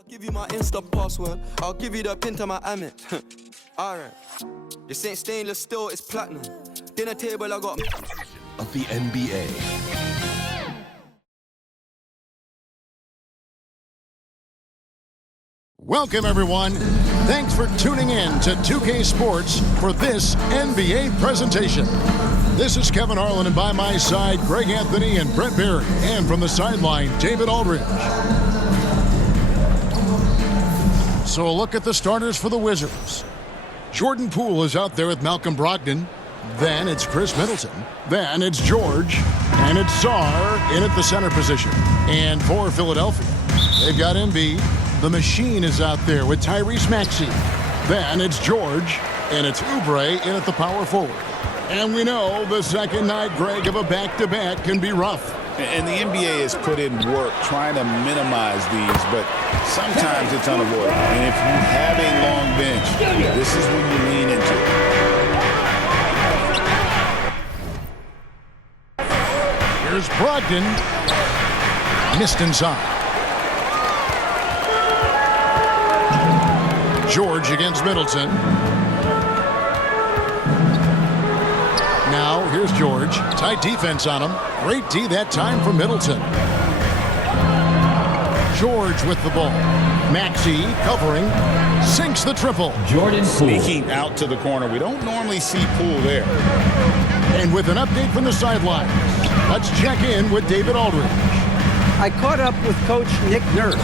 I'll give you my Insta password. I'll give you the pin to my Amex. Alright. This ain't stainless steel, it's platinum. Dinner table, I got of the NBA. Welcome, everyone. Thanks for tuning in to 2K Sports for this NBA presentation. This is Kevin Harlan, and by my side, Greg Anthony and Brett Barry. And from the sideline, David Aldridge. So a look at the starters for the Wizards. Jordan Poole is out there with Malcolm Brogdon. Then it's Chris Middleton. Then it's George. And it's Sarr in at the center position. And for Philadelphia, they've got Embiid. The machine is out there with Tyrese Maxey. Then it's George. And it's Oubre in at the power forward. And we know the second night, Greg, of a back-to-back can be rough. And the NBA has put in work trying to minimize these, but sometimes it's unavoidable. And if you have a long bench, this is when you lean into it. Here's Brogdon. Missed inside. George against Middleton. Now, here's George. Tight defense on him. Great D that time for Middleton. George with the ball. Maxey covering. Sinks the triple. Jordan sneaking out to the corner. We don't normally see Poole there. And with an update from the sidelines, let's check in with David Aldridge. I caught up with Coach Nick Nurse.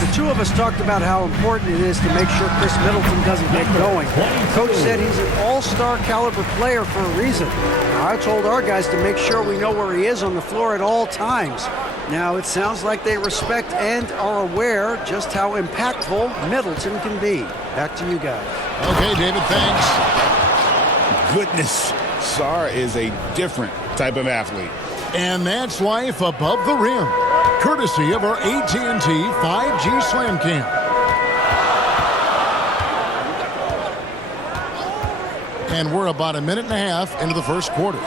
The two of us talked about how important it is to make sure Chris Middleton doesn't get going. Coach said he's an all-star caliber player for a reason. Now, I told our guys to make sure we know where he is on the floor at all times. Now, it sounds like they respect and are aware just how impactful Middleton can be. Back to you guys. Okay, David, thanks. Goodness, Sarr is a different type of athlete. And that's life above the rim, courtesy of our AT&T 5G Slam Cam. And we're about a minute and a half into the first quarter.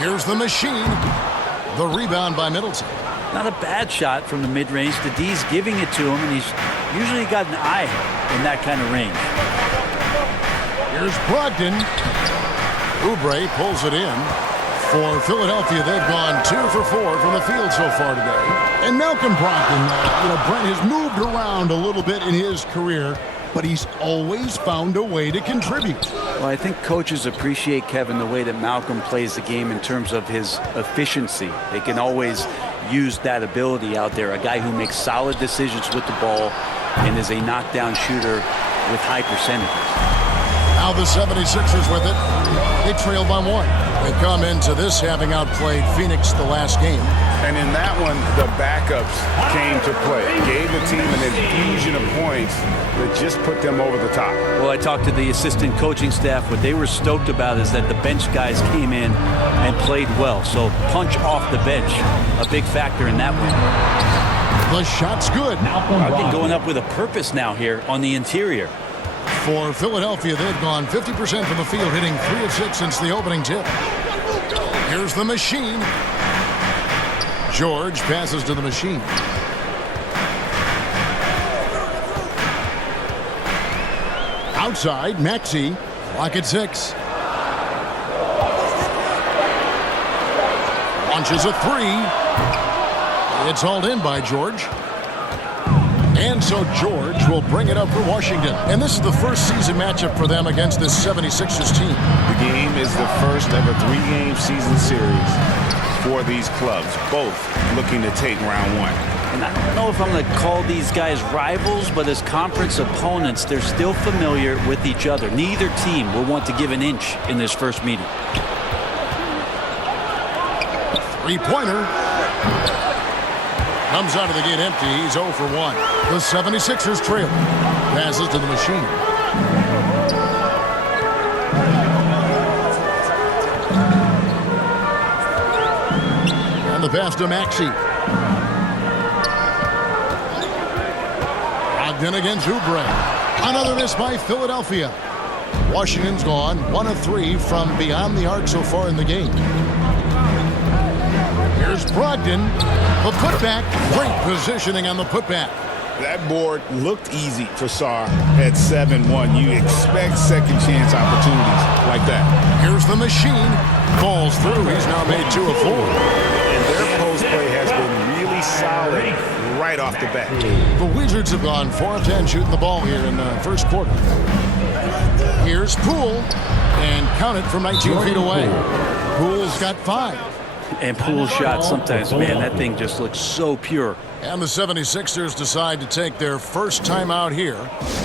Here's the machine. The rebound by Middleton. Not a bad shot from the mid-range. The D's giving it to him, and he's usually got an eye in that kind of range. Here's Brogdon. Oubre pulls it in. For Philadelphia, they've gone 2 for 4 from the field so far today. And Malcolm Brogdon, Brent has moved around a little bit in his career, but he's always found a way to contribute. Well, I think coaches appreciate, Kevin, the way that Malcolm plays the game in terms of his efficiency. They can always use that ability out there, a guy who makes solid decisions with the ball and is a knockdown shooter with high percentages. Now the 76ers with it. They trail by 1. They come into this having outplayed Phoenix the last game. And in that one, the backups came to play. Gave the team an infusion of points that just put them over the top. Well, I talked to the assistant coaching staff. What they were stoked about is that the bench guys came in and played well. So punch off the bench, a big factor in that win. The shot's good. Brogdon going up with a purpose now here on the interior. For Philadelphia, they've gone 50% from the field, hitting 3 of 6 since the opening tip. Here's the machine. George passes to the machine. Outside, Maxey. Clock at 6. Launches a 3. It's hauled in by George. And so George will bring it up for Washington. And this is the first season matchup for them against this 76ers team. The game is the first of a 3-game season series for these clubs, both looking to take round 1. And I don't know if I'm going to call these guys rivals, but as conference opponents, they're still familiar with each other. Neither team will want to give an inch in this first meeting. Three-pointer. Comes out of the gate empty. He's 0 for 1. The 76ers trail. Passes to the machine. And the pass to Maxey. Brogdon against Oubre. Another miss by Philadelphia. Washington's gone 1 of 3 from beyond the arc so far in the game. Here's Brogdon. The putback. Great positioning on the putback. That board looked easy for Sarr at 7-1. You expect second chance opportunities like that. Here's the machine. Falls through. He's now made 2 of 4. And their post play has been really solid right off the bat. The Wizards have gone 4 of 10 shooting the ball here in the first quarter. Here's Poole. And count it from 19 feet away. Poole's got 5. And Poole's shot sometimes, man, that thing just looks so pure. And the 76ers decide to take their first time out here.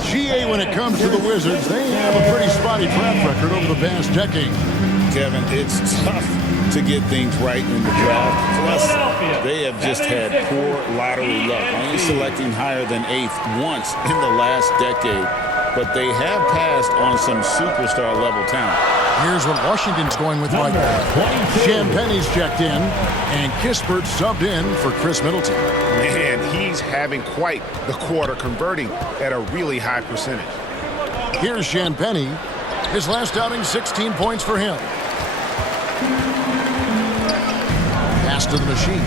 GA, when it comes to the Wizards, they have a pretty spotty track record over the past decade. Kevin, it's tough to get things right in the draft. Plus, they have just had poor lottery luck, only selecting higher than 8th once in the last decade. But they have passed on some superstar-level talent. Here's what Washington's going with right now. Champagne's checked in, and Kispert subbed in for Chris Middleton. Man, he's having quite the quarter, converting at a really high percentage. Here's Champagne. His last outing, 16 points for him. Pass to the machine.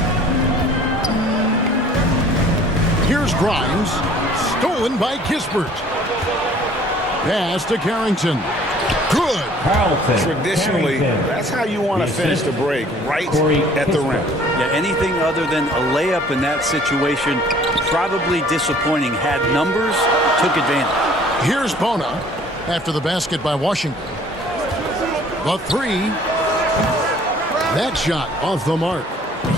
Here's Grimes. Stolen by Kispert. Pass to Carrington. Good. Traditionally, that's how you want to finish the break, right at the rim. Yeah, anything other than a layup in that situation, probably disappointing. Had numbers, took advantage. Here's Bona after the basket by Washington. The 3. That shot off the mark.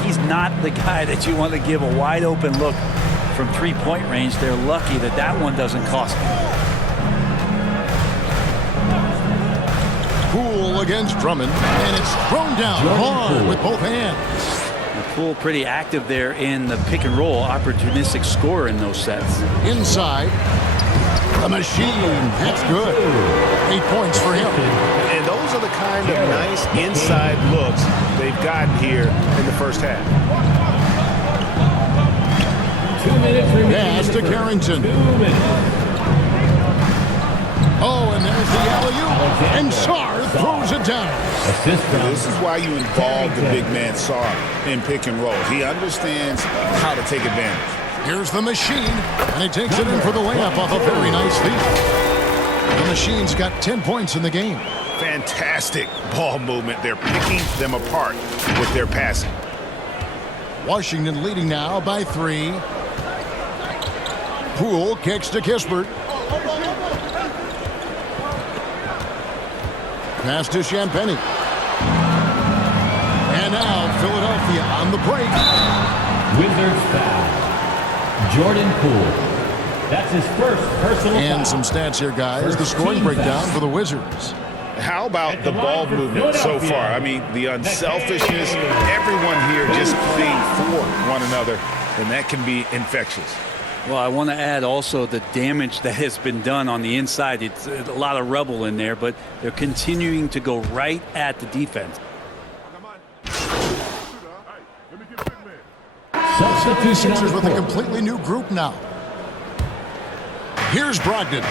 He's not the guy that you want to give a wide open look from three-point range. They're lucky that that one doesn't cost them. Poole against Drummond, and it's thrown down hard with both hands. Poole pretty active there in the pick and roll, opportunistic scorer in those sets. Inside, the machine. That's good. 8 points for him. And those are the kind of nice inside looks they've gotten here in the first half. 2 minutes remaining. Pass to Carrington. Oh, and there's the alley-oop. And Sarr throws it down. This is why you involve the big man Sarr in pick and roll. He understands how to take advantage. Here's the machine, and he takes it in for the layup off a very nice feed. The machine's got 10 points in the game. Fantastic ball movement. They're picking them apart with their passing. Washington leading now by 3. Poole kicks to Kispert. Pass to Champagny. And now Philadelphia on the break. Wizards foul. Jordan Poole. That's his first personal foul. And some stats here, guys. The scoring breakdown for the Wizards. How about the ball movement so far? I mean, the unselfishness, everyone here just playing for one another, and that can be infectious. Well, I want to add also the damage that has been done on the inside. It's a lot of rubble in there, but they're continuing to go right at the defense. Substitution Sixers with a completely new group now. Here's Brogdon.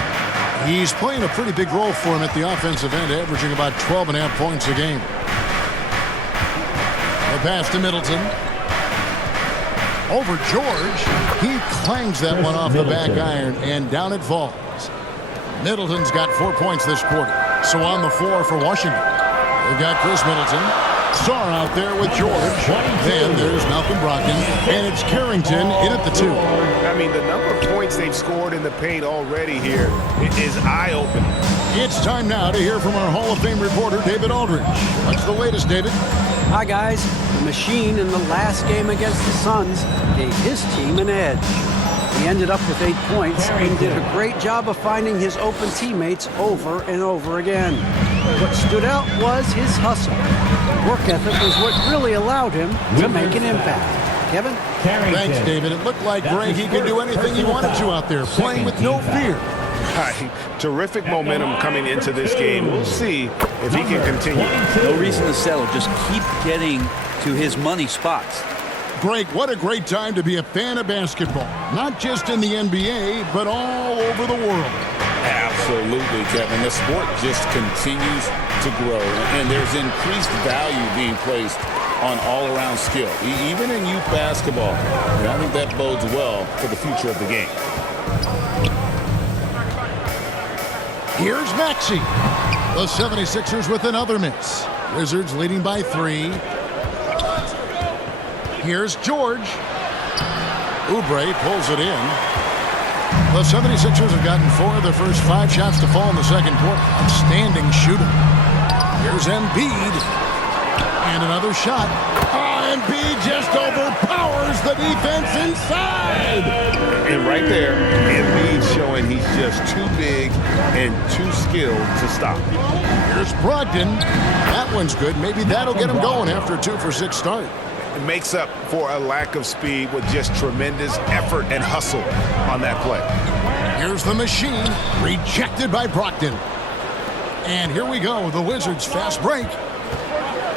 He's playing a pretty big role for him at the offensive end, averaging about 12.5 points a game. The pass to Middleton. Over George. He clangs that one off the back iron, and down it falls. Middleton's got 4 points this quarter. So on the floor for Washington, they've got Chris Middleton. Sarr out there with George. Then there's Malcolm Brogdon, and it's Carrington in at the 2. I mean, the number of points they've scored in the paint already here is eye-opening. It's time now to hear from our Hall of Fame reporter, David Aldridge. What's the latest, David? Hi, guys. The machine in the last game against the Suns gave his team an edge. He ended up with 8 points and did a great job of finding his open teammates over and over again. What stood out was his hustle. Work ethic was what really allowed him to make an impact. Kevin? Thanks, David. It looked like Greg, he could do anything he wanted to out there, playing with no fear. Right. Terrific momentum coming into this game. We'll see if he can continue. No reason to settle. Just keep getting to his money spots. Greg, what a great time to be a fan of basketball. Not just in the NBA, but all over the world. Absolutely, Kevin. The sport just continues to grow, and there's increased value being placed on all-around skill, even in youth basketball. And I think that bodes well for the future of the game. Here's Maxey. The 76ers with another miss. Wizards leading by 3. Here's George. Oubre pulls it in. The 76ers have gotten 4 of their first 5 shots to fall in the second quarter. Outstanding shooting. Here's Embiid. And another shot. Embiid just overpowers the defense inside. And right there, Embiid showing he's just too big and too skilled to stop. Here's Brogdon. That one's good. Maybe that'll get him going after a 2-for-6 start. It makes up for a lack of speed with just tremendous effort and hustle on that play. Here's the machine. Rejected by Brogdon. And here we go. The Wizards fast break.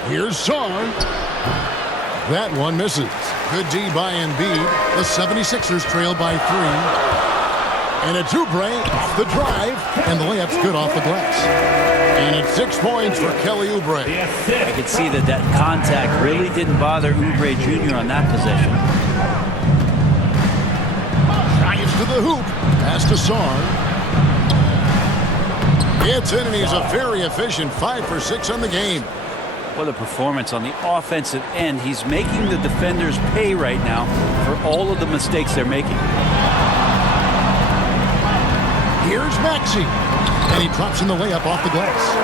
Here's Sarr. That one misses. Good D by Embiid. The 76ers trail by 3. And it's Oubre off the drive. And the layup's good off the glass. And it's 6 points for Kelly Oubre. I could see that contact really didn't bother Oubre Jr. on that possession. Drives to the hoop. Pass to Sarr. It's in, and he's a very efficient 5 for 6 on the game. What a performance on the offensive end. He's making the defenders pay right now for all of the mistakes they're making. Here's Maxey. And he drops in the layup off the glass.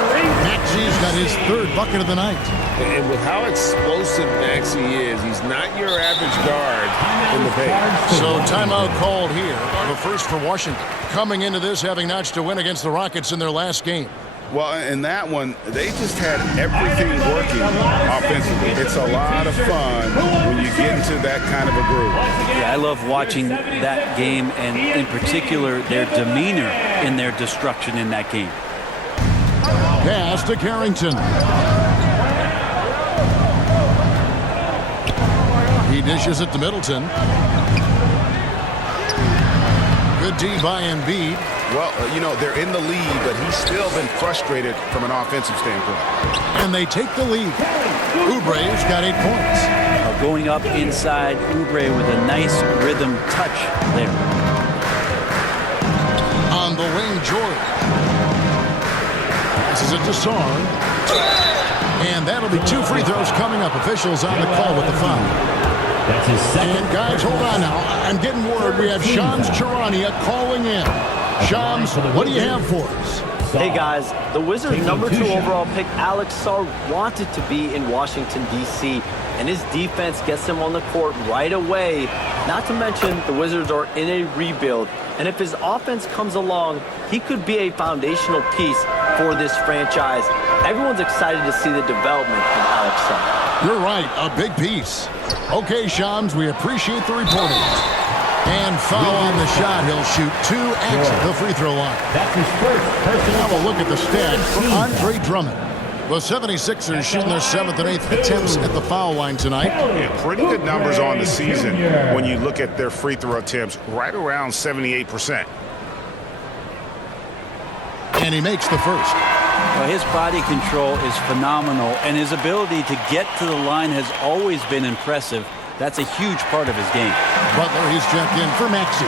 Maxey's got his 3rd bucket of the night. And with how explosive Maxey is, he's not your average guard in the paint. So timeout called here. The first for Washington. Coming into this having notched a win against the Rockets in their last game. Well, in that one, they just had everything working offensively. It's a lot of fun when you get into that kind of a groove. Yeah, I love watching that game, and in particular, their demeanor in their destruction in that game. Pass to Carrington. He dishes it to Middleton. Good D by Embiid. Well, you know, they're in the lead, but he's still been frustrated from an offensive standpoint. And they take the lead. Oubre's got 8 points. Going up inside Oubre with a nice rhythm touch there. On the wing, George. Passes it to Sarr. And that'll be 2 free throws coming up. Officials on the call with the foul. That's his second. And guys, hold on now. I'm getting word we have Shams Charania calling in. Shams, what do you have for us? Hey guys, the Wizards' #2 overall pick Alex Sarr wanted to be in Washington, D.C., and his defense gets him on the court right away. Not to mention, the Wizards are in a rebuild, and if his offense comes along, he could be a foundational piece for this franchise. Everyone's excited to see the development of Alex Sarr. You're right, a big piece. Okay, Shams, we appreciate the reporting. And foul on the shot. He'll shoot 2 at the free throw line. That's his first personal. Now we'll look at the stats for Andre Drummond. The 76ers shooting their 7th and 8th attempts at the foul line tonight. Yeah, pretty good numbers on the season when you look at their free throw attempts, right around 78%. And he makes the first. Well, his body control is phenomenal, and his ability to get to the line has always been impressive. That's a huge part of his game. Butler, he's checked in for Maxey.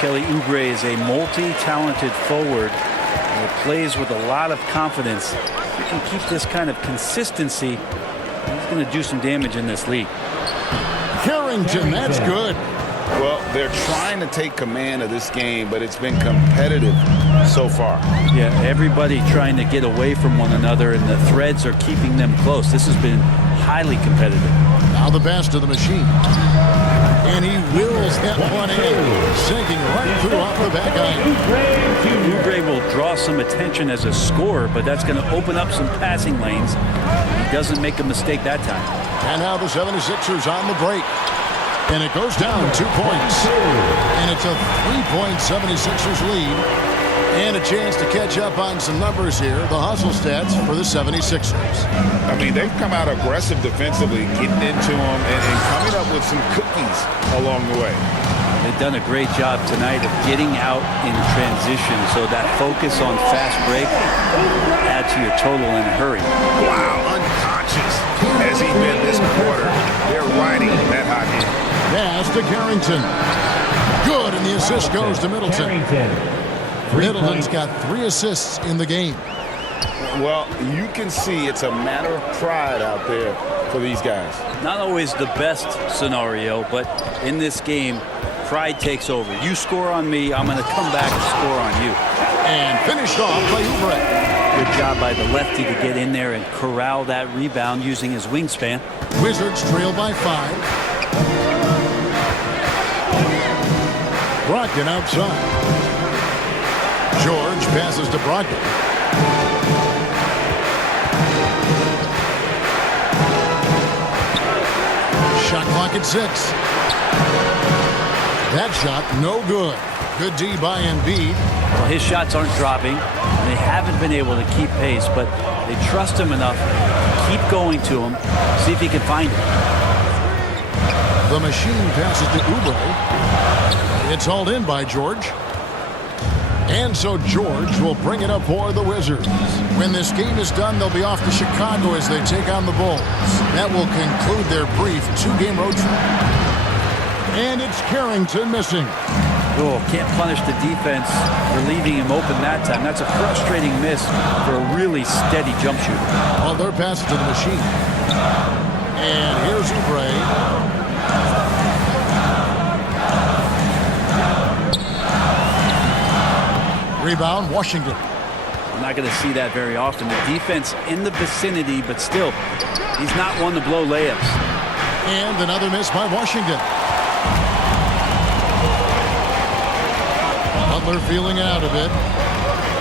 Kelly Oubre is a multi-talented forward who plays with a lot of confidence. If he can keep this kind of consistency, he's going to do some damage in this league. Carrington, that's good. Well, they're trying to take command of this game, but it's been competitive so far. Yeah, everybody trying to get away from one another, and the threads are keeping them close. This has been highly competitive. Now the pass to the machine. And he wills that one in, sinking right through off the back iron. Oubre will draw some attention as a scorer, but that's going to open up some passing lanes. He doesn't make a mistake that time. And now the 76ers on the break. And it goes down 2 points. And it's a 3-point 76ers lead. And a chance to catch up on some numbers here. The hustle stats for the 76ers. I mean, they've come out aggressive defensively, getting into them and coming up with some cookies along the way. They've done a great job tonight of getting out in transition, so that focus on fast break adds to your total in a hurry. Wow, unconscious. has he been this quarter? They're riding that hot hand. Pass to Carrington. Good, and the assist goes to Middleton. Middleton's got 3 assists in the game. Well, you can see it's a matter of pride out there for these guys. Not always the best scenario, but in this game, pride takes over. You score on me, I'm going to come back and score on you. And finished off by Oubre. Good job by the lefty to get in there and corral that rebound using his wingspan. Wizards trail by 5. Brogdon outside. George passes to Brogdon. Shot clock at 6. That shot, no good. Good D by Embiid. Well, his shots aren't dropping. They haven't been able to keep pace, but they trust him enough to keep going to him, see if he can find it. The machine passes to Oubre. It's hauled in by George. And so George will bring it up for the Wizards. When this game is done, they'll be off to Chicago as they take on the Bulls. That will conclude their brief 2-game road trip. And it's Carrington missing. Oh, can't punish the defense for leaving him open that time. That's a frustrating miss for a really steady jump shooter. Well, they're passing to the machine. And here's Oubre. Rebound, Washington. I'm not going to see that very often. The defense in the vicinity, but still, he's not one to blow layups. And another miss by Washington. Butler feeling out of it.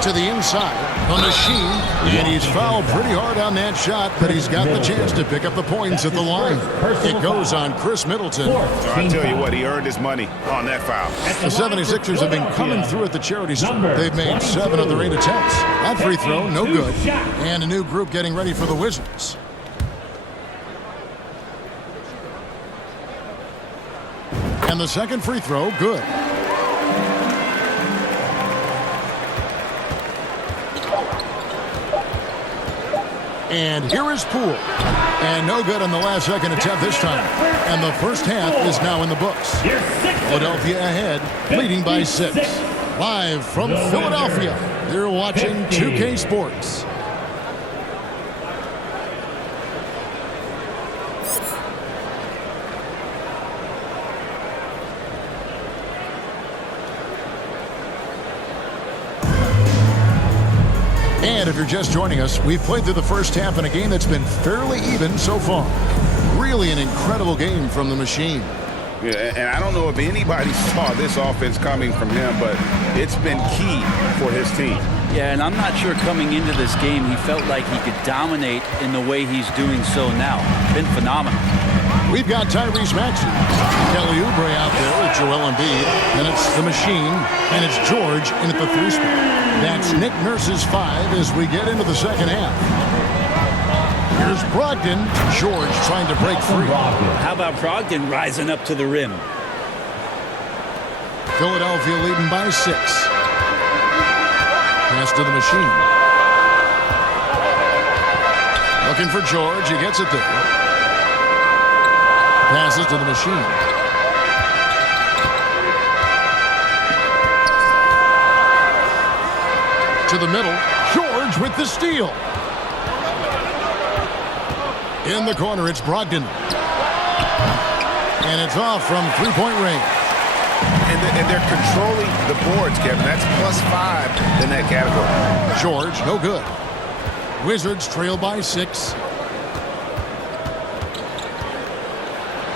To the inside. The machine. And he's fouled pretty hard on that shot, but he's got the chance to pick up the points at the line. It goes on Chris Middleton. So I tell you what, he earned his money on that foul. The 76ers have been coming through at the charity stripe. They've made 7 of their 8 attempts. That free throw, no good. And a new group getting ready for the Wizards. And the second free throw, good. And here is Poole. And no good on the last second attempt this time. And the first half is now in the books. Philadelphia ahead, leading by 6. Live from Philadelphia, you're watching 2K Sports. And if you're just joining us, we've played through the first half in a game that's been fairly even so far. Really an incredible game from the machine. Yeah, and I don't know if anybody saw this offense coming from him, but it's been key for his team. Yeah, and I'm not sure coming into this game he felt like he could dominate in the way he's doing so now. Been phenomenal. We've got Tyrese Maxey, Kelly Oubre out there with Joel Embiid, and it's the machine, and it's George in at the 3 spot. That's Nick Nurse's 5 as we get into the second half. Here's Brogdon. George trying to break free. How about Brogdon rising up to the rim? Philadelphia leading by 6. Pass to the machine. Looking for George. He gets it there. Passes to the machine. To the middle. George with the steal. In the corner, it's Brogdon. And it's off from three-point range. And they're controlling the boards, Kevin. That's +5 in that category. George, no good. Wizards trail by 6.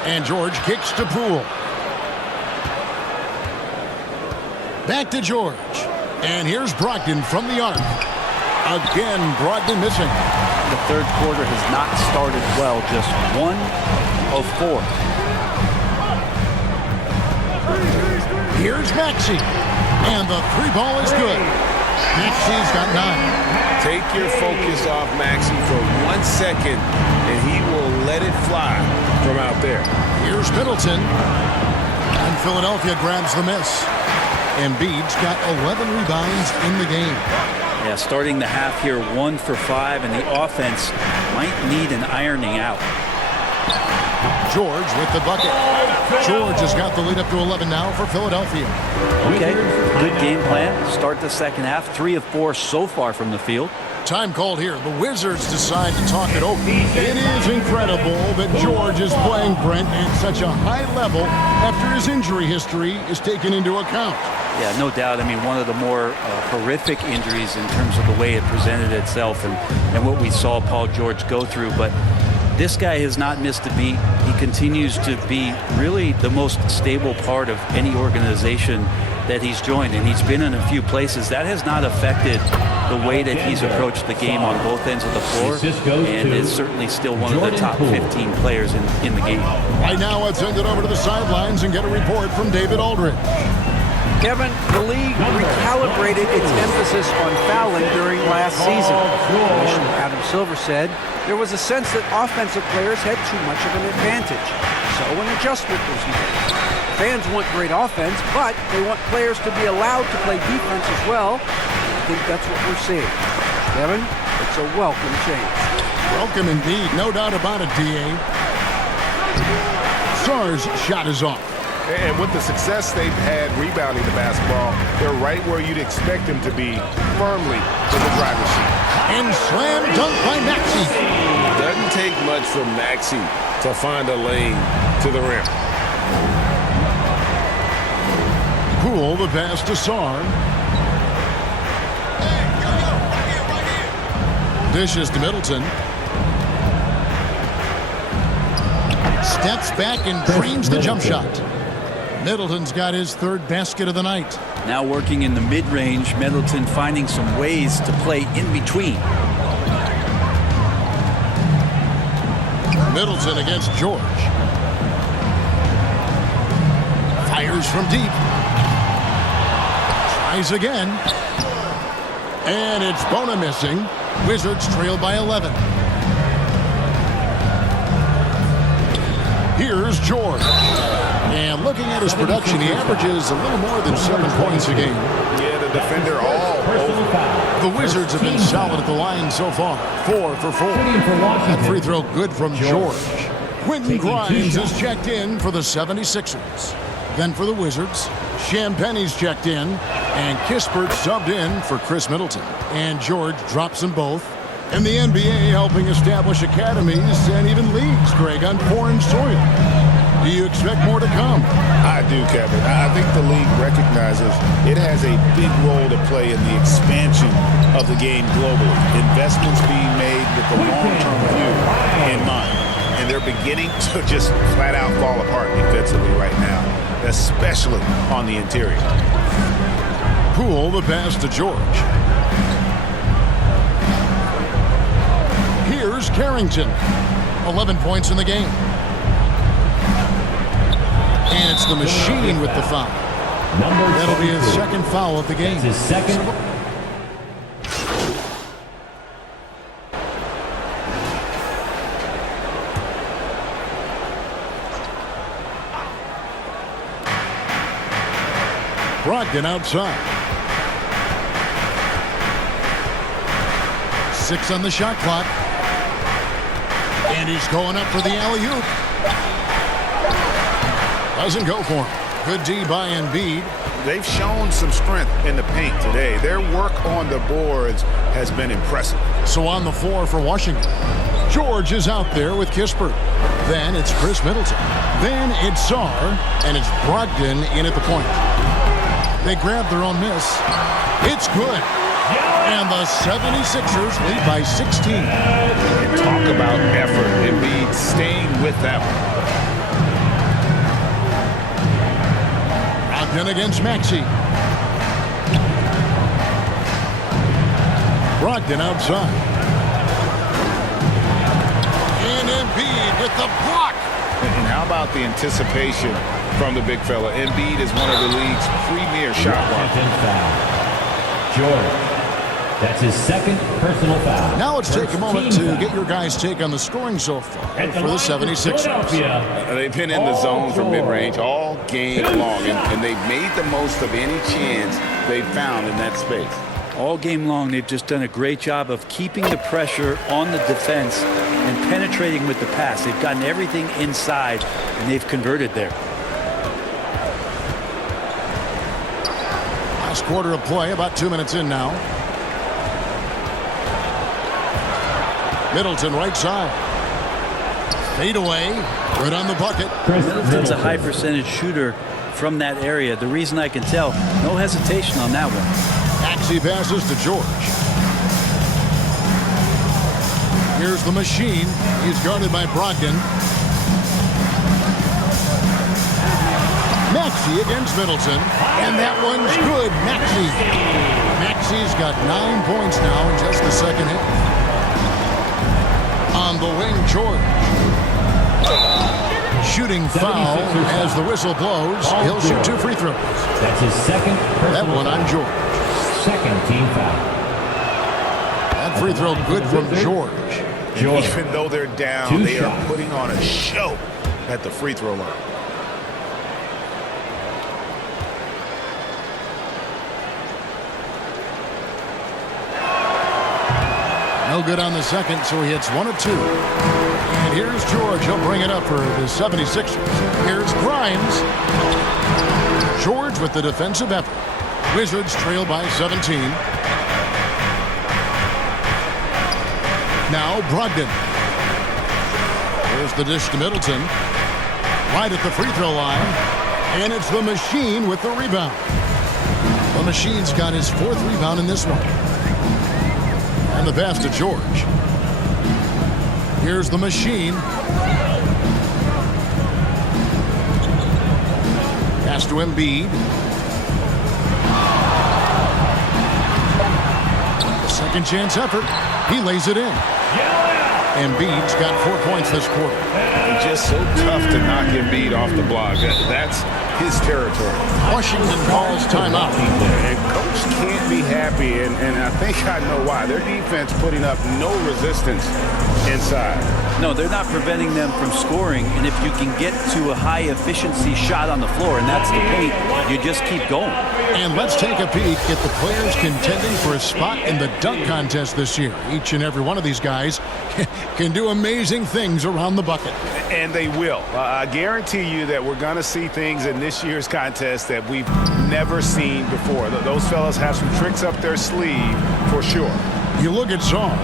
And George kicks to Poole. Back to George. And here's Brogdon from the arc. Again, Brogdon missing. The third quarter has not started well. Just 1 of 4. Here's Maxey. And the 3 ball is good. Maxey's got 9. Take your focus off Maxey for 1 second, and he will let it fly from out there. Here's Middleton. And Philadelphia grabs the miss. Embiid's got 11 rebounds in the game. Yeah, starting the half here 1 for 5, and the offense might need an ironing out. George with the bucket. George has got the lead up to 11 now for Philadelphia. Okay, good game plan. Start the second half. 3 of 4 so far from the field. Time called here. The Wizards decide to talk it over. It is incredible that George is playing Brent at such a high level after his injury history is taken into account. Yeah, no doubt. I mean, one of the more horrific injuries in terms of the way it presented itself and what we saw Paul George go through. But this guy has not missed a beat. He continues to be really the most stable part of any organization that he's joined, and he's been in a few places. That has not affected the way that he's approached the game on both ends of the floor, and is certainly still one of the top 15 players in the game. Right now, let's send it over to the sidelines and get a report from David Aldridge. Kevin, the league recalibrated its emphasis on fouling during last season. Commissioner Adam Silver said there was a sense that offensive players had too much of an advantage, so an adjustment was made. Fans want great offense, but they want players to be allowed to play defense as well. I think that's what we're seeing. Kevin, it's a welcome change. Welcome indeed, no doubt about it, D.A. Sarr's shot is off. And with the success they've had rebounding the basketball, they're right where you'd expect them to be, firmly in the driver's seat. And slam dunk by Maxey. Doesn't take much for Maxey to find a lane to the rim. Poole, the pass to Sarr. Dishes to Middleton. Steps back and frames the jump shot. Middleton's got his third basket of the night. Now working in the mid-range, Middleton finding some ways to play in between. Middleton against George. Fires from deep. Tries again. And it's Bona missing. Wizards trail by 11. Here's George. And looking at his production, he averages a little more than 7 points a game. Yeah, the defender all over. The Wizards have been solid at the line so far. 4 for 4. That free throw good from George. Quentin Grimes is checked in for the 76ers. Then for the Wizards, Champagne's checked in, and Kispert subbed in for Chris Middleton. And George drops them both. And the NBA helping establish academies and even leagues, Greg, on foreign soil. Do you expect more to come? I do, Kevin. I think the league recognizes it has a big role to play in the expansion of the game globally. Investments being made with the long-term view in mind. And they're beginning to just flat out fall apart defensively right now, especially on the interior. Poole, the pass to George. Here's Carrington. 11 points in the game. And it's the machine with the foul. That'll be his second foul of the game. His second. Brogdon outside. 6 on the shot clock. And he's going up for the alley-oop. Doesn't go for him. Good D by Embiid. They've shown some strength in the paint today. Their work on the boards has been impressive. So on the floor for Washington, George is out there with Kispert. Then it's Chris Middleton. Then it's Sarr, and it's Brogdon in at the point. They grab their own miss. It's good. And the 76ers lead by 16. And talk about effort. Embiid staying with them. Brogdon against Maxey. Brogdon outside. And Embiid with the block. And how about the anticipation from the big fella? Embiid is one of the league's premier shot blockers. George. That's his second personal foul. Now let's take a moment to get your guys' take on the scoring so far for the 76ers. They've been in the zone from mid-range all game long, and they've made the most of any chance they've found in that space. All game long, they've just done a great job of keeping the pressure on the defense and penetrating with the pass. They've gotten everything inside, and they've converted there. Last quarter of play, about 2 minutes in now. Middleton right side. Fade away. Good on the bucket. Middleton's a high percentage shooter from that area. The reason I can tell, no hesitation on that one. Maxey passes to George. Here's the machine. He's guarded by Brogdon. Maxey against Middleton. And that one's good. Maxey's got 9 points now in just the second half. On the wing, George. Shooting foul as the whistle blows. He'll shoot 2 free throws. That's his second personal That one on George. Second team foul. That free throw good from George. Even though they're down, they are putting on a show at the free throw line. No good on the second, so he hits 1 of 2. And here's George. He'll bring it up for the 76ers. Here's Grimes. George with the defensive effort. Wizards trail by 17. Now Brogdon. Here's the dish to Middleton. Right at the free throw line. And it's the machine with the rebound. The machine's got his 4th rebound in this one. And the pass to George. Here's the machine. Pass to Embiid. Second chance effort. He lays it in. Embiid's got 4 points this quarter. It's just so tough to knock Embiid off the block. That's his territory. Washington calls timeout. And coach can't be happy, and I think I know why. Their defense putting up no resistance inside. No, they're not preventing them from scoring, and if you can get to a high-efficiency shot on the floor, and that's the paint, you just keep going. And let's take a peek at the players contending for a spot in the dunk contest this year. Each and every one of these guys can do amazing things around the bucket. And they will. I guarantee you that we're going to see things in this year's contest that we've never seen before. Those fellas have some tricks up their sleeve for sure. You look at Czar.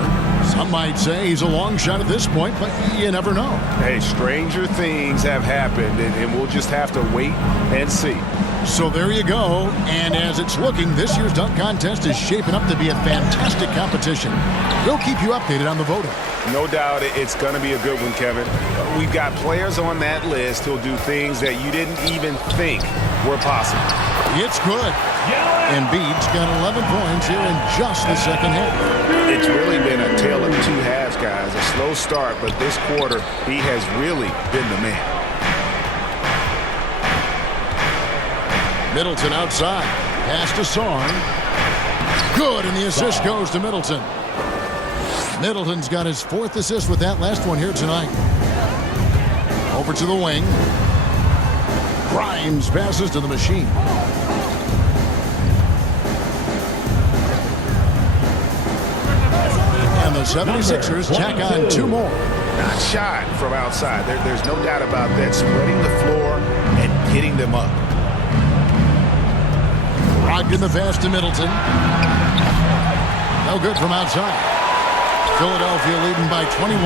Some might say he's a long shot at this point, but you never know. Hey, stranger things have happened, and we'll just have to wait and see. So there you go. And as it's looking, this year's dunk contest is shaping up to be a fantastic competition. We'll keep you updated on the voting. No doubt it's going to be a good one, Kevin. We've got players on that list who'll do things that you didn't even think were possible. It's good. Embiid's got 11 points here in just the second half. It's really been a tale of 2 halves, guys. A slow start, but this quarter, he has really been the man. Middleton outside. Pass to Sarn. Good, and the assist goes to Middleton. Middleton's got his 4th assist with that last one here tonight. Over to the wing. Grimes passes to the machine. And the 76ers tack on 2 more. Not shot from outside. There's no doubt about that. Spreading the floor and getting them up. Brogdon the pass to Middleton. No good from outside. Philadelphia leading by 21.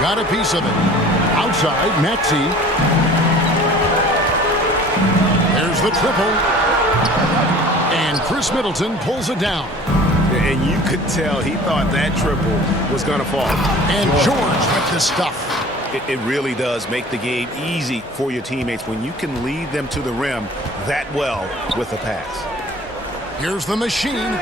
Got a piece of it. Outside, Maxey. There's the triple. And Chris Middleton pulls it down. And you could tell he thought that triple was going to fall. And George with the stuff. It really does make the game easy for your teammates when you can lead them to the rim that well with a pass. Here's the machine.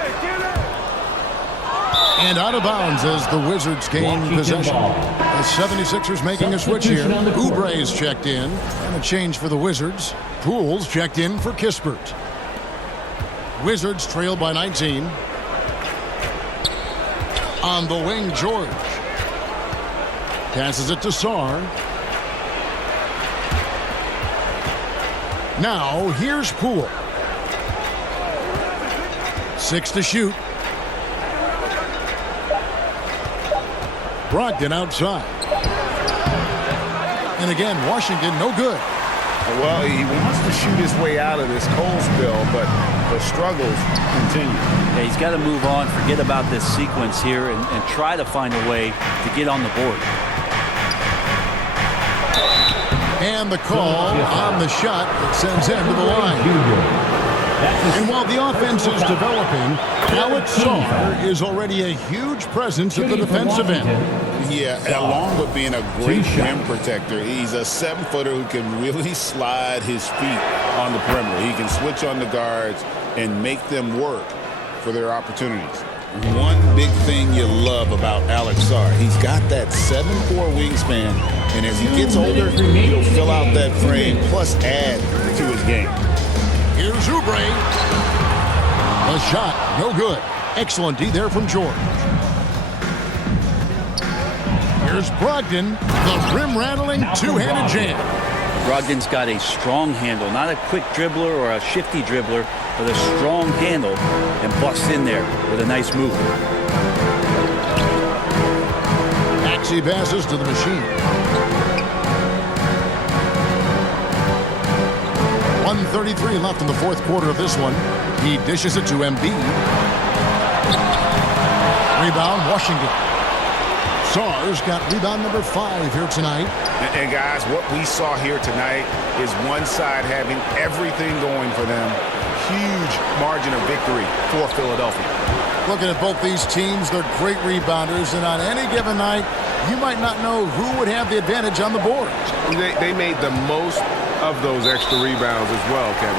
And out of bounds as the Wizards gain possession. The 76ers making a switch here. Oubre's checked in. And a change for the Wizards. Poole's checked in for Kispert. Wizards trail by 19. On the wing, George. Passes it to Sarr. Now, here's Poole. 6 to shoot. Brogdon outside. And again, Washington no good. Well, he wants to shoot his way out of this cold spell, but the struggles continue. Yeah, he's got to move on, forget about this sequence here, and try to find a way to get on the board. And the call on the shot that sends him to the line. And while the offense is developing, Alex Sarr is already a huge presence at the defensive end. Yeah, along with being a great rim protector, he's a 7-footer who can really slide his feet on the perimeter. He can switch on the guards and make them work for their opportunities. One big thing you love about Alex Sarr, he's got that 7'4" wingspan, and as he gets older, he'll fill out that frame, plus add to his game. Here's Oubre. The shot, no good. Excellent D there from George. Here's Brogdon, the rim-rattling two-handed jam. Brogdon's got a strong handle, not a quick dribbler or a shifty dribbler, but a strong handle, and busts in there with a nice move. Maxey passes to the machine. 1:33 left in the fourth quarter of this one. He dishes it to Embiid. Rebound, Washington. Sarr's got rebound number 5 here tonight. And guys, what we saw here tonight is one side having everything going for them. Huge margin of victory for Philadelphia. Looking at both these teams, they're great rebounders, and on any given night, you might not know who would have the advantage on the board. They made the most of those extra rebounds as well, Kevin.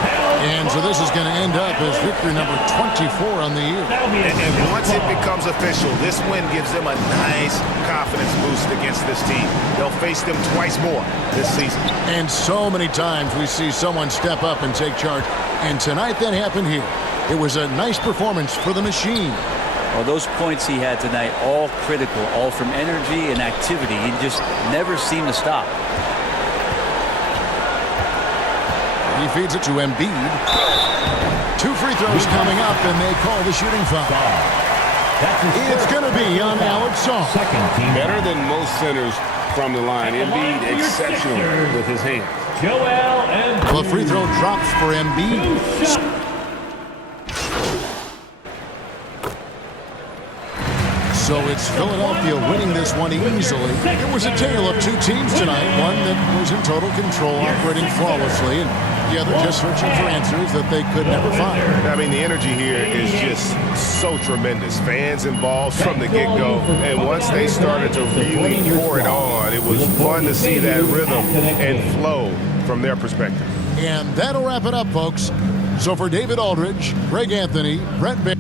And so this is going to end up as victory number 24 on the year. And once it becomes official, this win gives them a nice confidence boost against this team. They'll face them twice more this season. And so many times we see someone step up and take charge. And tonight that happened here. It was a nice performance for the machine. Well, those points he had tonight, all critical, all from energy and activity. He just never seemed to stop. He feeds it to Embiid. 2 free throws coming up, and they call the shooting foul. It's going to be on Alex Sarr. Better than most centers from the line. Embiid exceptional with his hands. The free throw drops for Embiid. So it's Philadelphia winning this one easily. It was a tale of 2 teams tonight. One that was in total control, operating flawlessly, and the other just searching for answers that they could never find. I mean, the energy here is just so tremendous. Fans involved from the get-go, and once they started to really pour it on, it was fun to see that rhythm and flow from their perspective. And that'll wrap it up, folks. So for David Aldridge, Greg Anthony, Brett Baer,